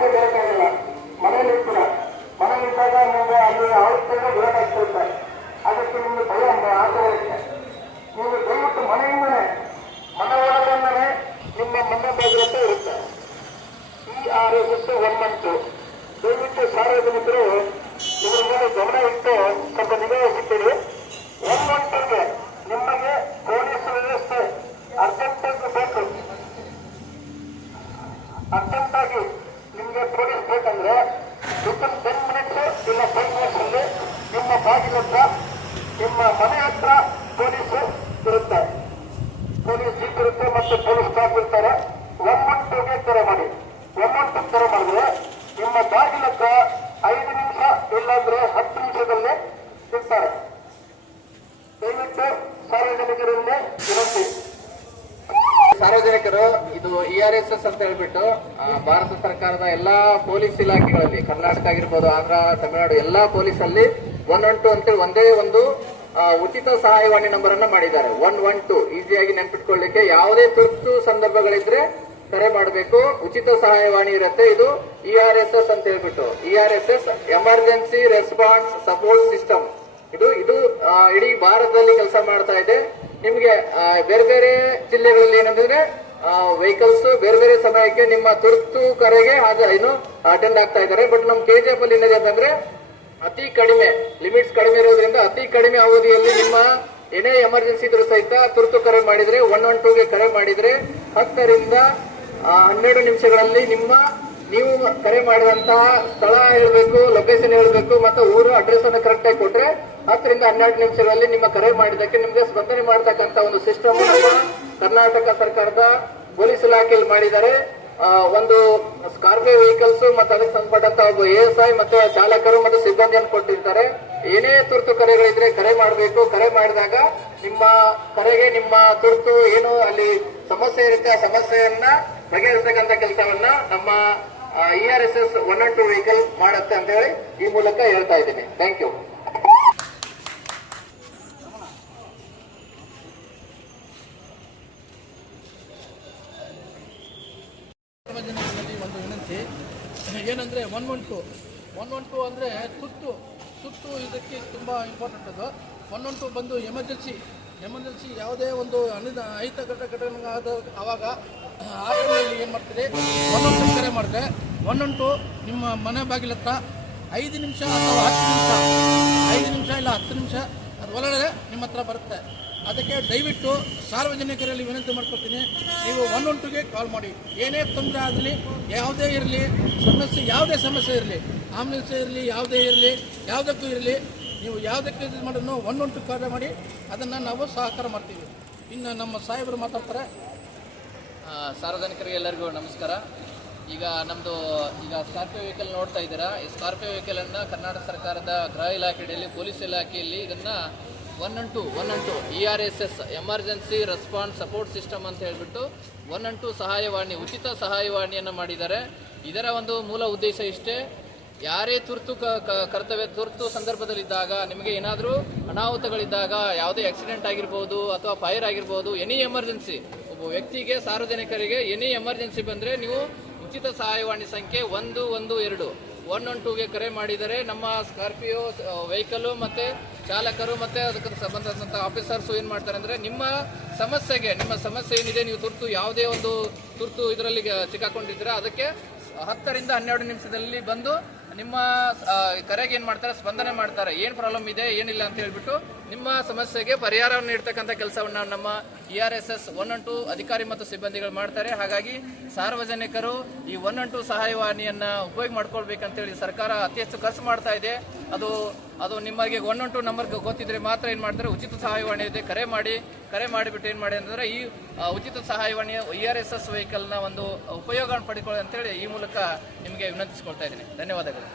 ಯಾಕೆ ಬರೋಕ್ಕಾಗಲ್ಲ ಮನೇಲಿ ಕೂಡ ಮನೇಲಿ ಇದ್ದಾಗ ನಿಮಗೆ ಅಲ್ಲಿ ಅವಸ್ಥೆಗೆ ಬರೋಕ್ಕಾಗ್ತಿರುತ್ತೆ ಅದಕ್ಕೆ ನಿಮಗೆ ಭಯ ಆಸೆ ಇರುತ್ತೆ. ನೀವು ದಯವಿಟ್ಟು ಮನೆಯಿಂದನೇ ಮನೆ ಒಳಗಂದನೇ ನಿಮ್ಮ ಮನೆ ಭದ್ರತೆ ಇರುತ್ತೆ. ಈ ಆರೋಗ್ಯಕ್ಕೆ ಎಸ್ ದಯವಿಟ್ಟು ಸಾರ್ವಜನಿಕರು ಇದ್ರ ಮೇಲೆ ಗಮನ ಇಟ್ಟು ಸ್ವಲ್ಪ ನಿಗಾ ವಹಿಸುತ್ತೇವೆ ಒನ್ ನಿಮ್ಮ ಮನೆ ಹತ್ರ ಪೊಲೀಸ್ ಇರುತ್ತೆ. ಪೊಲೀಸ್ ಜೀಪ್ ಇರುತ್ತೆ ಮತ್ತು ಪೊಲೀಸ್ ಸ್ಟಾಫ್ ಇರ್ತಾರೆ. ಒನ್ ಕರೆ ಮಾಡಿ. ಒನ್ ಕರೆ ಮಾಡಿದ್ರೆ ನಿಮ್ಮ ಬಾಗಿಲ ಹತ್ರ ಐದು ನಿಮಿಷ ಇಲ್ಲಾಂದ್ರೆ ಹತ್ತು ನಿಮಿಷದಲ್ಲೇ ಇರ್ತಾರೆ. ದಯವಿಟ್ಟು ಸಾರ್ವಜನಿಕರಲ್ಲಿ ವಿನಂತಿ ಸಾರ್ವಜನಿಕರು, ಇದು ಇ ಆರ್ ಎಸ್ ಎಸ್ ಅಂತ ಹೇಳ್ಬಿಟ್ಟು ಭಾರತ ಸರ್ಕಾರದ ಎಲ್ಲಾ ಪೊಲೀಸ್ ಇಲಾಖೆಗಳಲ್ಲಿ, ಕರ್ನಾಟಕ ಆಗಿರ್ಬೋದು, ಆಂಧ್ರ, ತಮಿಳುನಾಡು, ಎಲ್ಲಾ ಪೊಲೀಸ್ ಅಲ್ಲಿ ಒನ್ ಒನ್ ಟು ಅಂತೇಳಿ ಒಂದೇ ಒಂದು ಉಚಿತ ಸಹಾಯವಾಣಿ ನಂಬರ್ ಅನ್ನ ಮಾಡಿದ್ದಾರೆ ಒನ್ ಒನ್ ಟು ಈಸಿಯಾಗಿ ನೆನ್ಪಿಟ್ಕೊಳ್ಳಿಕ್ಕೆ ಯಾವುದೇ ತುರ್ತು ಸಂದರ್ಭಗಳಿದ್ರೆ ಕರೆ ಮಾಡಬೇಕು. ಉಚಿತ ಸಹಾಯವಾಣಿ ಇರುತ್ತೆ. ಇದು ಇ ಆರ್ ಎಸ್ ಎಸ್ ಅಂತ ಹೇಳ್ಬಿಟ್ಟು. E R S S emergency response support system ಇದು ಇದು ಇಡೀ ಭಾರತದಲ್ಲಿ ಕೆಲಸ ಮಾಡ್ತಾ ಇದೆ. ನಿಮ್ಗೆ ಬೇರೆ ಬೇರೆ ಜಿಲ್ಲೆಗಳಲ್ಲಿ ಏನಂತಂದ್ರೆ ವೆಹಿಕಲ್ಸ್ ಬೇರೆ ಬೇರೆ ಸಮಯಕ್ಕೆ ನಿಮ್ಮ ತುರ್ತು ಕರೆಗೆ ಹಾಗೆ ಏನು ಅಟೆಂಡ್ ಆಗ್ತಾ ಇದ್ದಾರೆ. ಬಟ್ ನಮ್ ಕೆ ಜಿ ಎಫ್ ಅಲ್ಲಿ ಏನಿದೆ ಅಂತಂದ್ರೆ ಅತಿ ಕಡಿಮೆ, ಲಿಮಿಟ್ಸ್ ಕಡಿಮೆ ಇರೋದ್ರಿಂದ ಅತಿ ಕಡಿಮೆ ಅವಧಿಯಲ್ಲಿ ನಿಮ್ಮ ಏನೇ ಎಮರ್ಜೆನ್ಸಿ ಇದ್ರೂ ಸಹಿತ ತುರ್ತು ಕರೆ ಮಾಡಿದ್ರೆ ಒನ್ ಒನ್ ಟೂಗೆ ಕರೆ ಮಾಡಿದ್ರೆ ಹತ್ತರಿಂದ ಹನ್ನೆರಡು ನಿಮಿಷಗಳಲ್ಲಿ ನಿಮ್ಮ ನೀವು ಕರೆ ಮಾಡಿದಂತಹ ಸ್ಥಳ ಹೇಳಬೇಕು ಲೊಕೇಶನ್ ಹೇಳಬೇಕು ಮತ್ತು ಊರು ಅಡ್ರೆಸ್ ಅನ್ನು ಕರೆಕ್ಟ್ ಆಗಿ ಕೊಟ್ರೆ ಹತ್ತರಿಂದ ಹನ್ನೆರಡು ನಿಮಿಷಗಳಲ್ಲಿ ನಿಮ್ಮ ಕರೆ ಮಾಡಿದಕ್ಕೆ ನಿಮಗೆ ಸ್ಪಂದನೆ ಮಾಡತಕ್ಕಂತ ಒಂದು ಸಿಸ್ಟಮ್ ನಮ್ಮ ಕರ್ನಾಟಕ ಸರ್ಕಾರದ ಪೊಲೀಸ್ ಇಲಾಖೆಯಲ್ಲಿ ಮಾಡಿದ್ದಾರೆ. ಒಂದು ಸ್ಕಾರ್ಪಿಯೋ ವೆಹಿಕಲ್ಸ್ ಮತ್ತು ಅದಕ್ಕೆ ಸಂಬಂಧಪಟ್ಟಂತ ಒಬ್ಬ ಎ ಎಸ್ ಐ ಮತ್ತೆ ಚಾಲಕರು ಮತ್ತು ಸಿಬ್ಬಂದಿಯನ್ನು ಕೊಟ್ಟಿರ್ತಾರೆ. ಏನೇ ತುರ್ತು ಕರೆಗಳಿದ್ರೆ ಕರೆ ಮಾಡಬೇಕು. ಕರೆ ಮಾಡಿದಾಗ ನಿಮ್ಮ ಕರೆಗೆ ನಿಮ್ಮ ತುರ್ತು ಏನು ಅಲ್ಲಿ ಸಮಸ್ಯೆ ಇರುತ್ತೆ, ಆ ಸಮಸ್ಯೆಯನ್ನ ಬಗೆಹರಿಸತಕ್ಕಂತ ಕೆಲಸವನ್ನ ನಮ್ಮ E R S S one and two vehicle ಮಾಡುತ್ತೆ ಅಂತ ಹೇಳಿ ಈ ಮೂಲಕ ಹೇಳ್ತಾ ಇದ್ದೀನಿ. ಥ್ಯಾಂಕ್ ಯು ಸಾರ್ವಜನಿಕರಲ್ಲಿ ಒಂದು ವಿನಂತಿ. ಏನಂದರೆ one one two one one two ಅಂದರೆ ತುರ್ತು ತುರ್ತು ಇದಕ್ಕೆ ತುಂಬ ಇಂಪಾರ್ಟೆಂಟ್ ಅದು. ಒನ್ ಒನ್ ಟು ಬಂದು ಎಮರ್ಜೆನ್ಸಿ ಎಮರ್ಜೆನ್ಸಿ ಯಾವುದೇ ಒಂದು ಅನಿದ, ಅಹಿತ ಘಟ ಘಟನೆ ಆದ ಆವಾಗ, ಆ ಟೈಮಲ್ಲಿ ಏನು ಮಾಡ್ತೀರಿ? ಒನ್ ಒನ್ ಟು ಕರೆ ಮಾಡಿದೆ. ಒನ್ ಒನ್ ಟು ನಿಮ್ಮ ಮನೆ ಬಾಗಿಲತ್ತ ಐದು ನಿಮಿಷ ಅಥವಾ ಹತ್ತು ನಿಮಿಷ. ಐದು ನಿಮಿಷ ಇಲ್ಲ ಹತ್ತು ನಿಮಿಷ. ಅದು ಒಳಗಡೆ ನಿಮ್ಮ ಹತ್ರ ಬರುತ್ತೆ. ಅದಕ್ಕೆ ದಯವಿಟ್ಟು ಸಾರ್ವಜನಿಕರಲ್ಲಿ ವಿನಂತಿ ಮಾಡ್ಕೊಳ್ತೀನಿ. ನೀವು ಒನ್ ಒನ್ ಟುಗೆ ಕಾಲ್ ಮಾಡಿ. ಏನೇ ತೊಂದರೆ ಆಗಲಿ, ಯಾವುದೇ ಇರಲಿ, ಸಮಸ್ಯೆ, ಯಾವುದೇ ಸಮಸ್ಯೆ ಇರಲಿ ಆಂಬುಲೆನ್ಸ್ ಇರಲಿ, ಯಾವುದೇ ಇರಲಿ, ಯಾವುದಕ್ಕೂ ಇರಲಿ, ನೀವು ಯಾವುದಕ್ಕೆ ಇದು ಮಾಡೋದು ಒನ್ ಒನ್ ಟು ಕಾರ್ಯ ಮಾಡಿ, ಅದನ್ನು ನಾವು ಸಹಕಾರ ಮಾಡ್ತೀವಿ. ಇನ್ನು ನಮ್ಮ ಸಾಹೇಬರು ಮಾತಾಡ್ತಾರೆ. ಸಾರ್ವಜನಿಕರಿಗೆ ಎಲ್ಲರಿಗೂ ನಮಸ್ಕಾರ. ಈಗ ನಮ್ಮದು ಈಗ ಸ್ಕಾರ್ಪಿಯೋ ವೆಹಿಕಲ್ ನೋಡ್ತಾ ಇದ್ದೀರಾ? ಈ ಸ್ಕಾರ್ಪಿಯೋ ವೆಹಿಕಲನ್ನು ಕರ್ನಾಟಕ ಸರ್ಕಾರದ ಗೃಹ ಇಲಾಖೆಯಲ್ಲಿ, ಪೊಲೀಸ್ ಇಲಾಖೆಯಲ್ಲಿ ಇದನ್ನು one and two, one and two E R S S emergency response support system ಅಂತ ಹೇಳಿಬಿಟ್ಟು ಒನ್ ಅಂಡ್ ಟು ಸಹಾಯವಾಣಿ, ಉಚಿತ ಸಹಾಯವಾಣಿಯನ್ನು ಮಾಡಿದ್ದಾರೆ. ಇದರ ಒಂದು ಮೂಲ ಉದ್ದೇಶ ಇಷ್ಟೇ. ಯಾರೇ ತುರ್ತು ಕರ್ತವ್ಯ, ತುರ್ತು ಸಂದರ್ಭದಲ್ಲಿದ್ದಾಗ, ನಿಮಗೆ ಏನಾದರೂ ಅನಾಹುತಗಳಿದ್ದಾಗ, ಯಾವುದೇ ಆಕ್ಸಿಡೆಂಟ್ ಆಗಿರ್ಬೋದು ಅಥವಾ ಫೈರ್ ಆಗಿರ್ಬೋದು ಎನಿ ಎಮರ್ಜೆನ್ಸಿ ಒಬ್ಬ ವ್ಯಕ್ತಿಗೆ, ಸಾರ್ವಜನಿಕರಿಗೆ ಎನಿ ಎಮರ್ಜೆನ್ಸಿ ಬಂದರೆ ನೀವು ಉಚಿತ ಸಹಾಯವಾಣಿ ಸಂಖ್ಯೆ ಒಂದು ಒಂದು, ಎರಡು. ಒನ್ ಒನ್ ಟೂಗೆ ಕರೆ ಮಾಡಿದರೆ ನಮ್ಮ ಸ್ಕಾರ್ಪಿಯೋ ವೆಹಿಕಲ್ಲು ಮತ್ತು ಚಾಲಕರು ಮತ್ತು ಅದಕ್ಕೆ ಸಂಬಂಧಪಟ್ಟಂಥ ಆಫೀಸರ್ಸು ಏನು ಮಾಡ್ತಾರೆ ಅಂದರೆ ನಿಮ್ಮ ಸಮಸ್ಯೆಗೆ, ನಿಮ್ಮ ಸಮಸ್ಯೆ ಏನಿದೆ ನೀವು ತುರ್ತು ಯಾವುದೇ ಒಂದು ತುರ್ತು ಇದರಲ್ಲಿ ಸಿಕ್ಕಾಕೊಂಡಿದ್ದೀರಾ, ಅದಕ್ಕೆ ಹತ್ತರಿಂದ ಹನ್ನೆರಡು ನಿಮಿಷದಲ್ಲಿ ಬಂದು ನಿಮ್ಮ ಕರೆಗೆ ಏನು ಮಾಡ್ತಾರೆ, ಸ್ಪಂದನೆ ಮಾಡ್ತಾರೆ. ಏನು ಪ್ರಾಬ್ಲಮ್ ಇದೆ, ಏನಿಲ್ಲ ಅಂತ ಹೇಳ್ಬಿಟ್ಟು ನಿಮ್ಮ ಸಮಸ್ಯೆಗೆ ಪರಿಹಾರವನ್ನು ನೀಡ್ತಕ್ಕಂಥ ಕೆಲಸವನ್ನು ನಮ್ಮ E R S S one one two ಅಧಿಕಾರಿ ಮತ್ತು ಸಿಬ್ಬಂದಿಗಳು ಮಾಡ್ತಾರೆ. ಹಾಗಾಗಿ ಸಾರ್ವಜನಿಕರು ಈ ಒನ್ ಒನ್ ಟು ಸಹಾಯವಾಣಿಯನ್ನು ಉಪಯೋಗ ಮಾಡ್ಕೊಳ್ಬೇಕಂತೇಳಿ ಸರ್ಕಾರ ಅತಿ ಹೆಚ್ಚು ಖರ್ಚು ಮಾಡ್ತಾ ಇದೆ. ಅದು ಅದು ನಿಮಗೆ ಒನ್ ಒನ್ ಟು ನಂಬರ್ ಗೊತ್ತಿದ್ರೆ ಮಾತ್ರ ಏನು ಮಾಡ್ತಾರೆ? ಉಚಿತ ಸಹಾಯವಾಣಿ ಇದೆ. ಕರೆ ಮಾಡಿ, ಕರೆ ಮಾಡಿಬಿಟ್ಟು ಏನು ಮಾಡಿ ಅಂದರೆ ಈ ಉಚಿತ ಸಹಾಯವಾಣಿಯ ಇ ಆರ್ ಎಸ್ ಎಸ್ ವೆಹಿಕಲ್ನ ಒಂದು ಉಪಯೋಗ ಪಡಿಕೊಳ್ಳಿ ಅಂತೇಳಿ ಈ ಮೂಲಕ ನಿಮಗೆ ವಿನಂತಿಸ್ಕೊಳ್ತಾ ಇದ್ದೀನಿ. ಧನ್ಯವಾದಗಳು.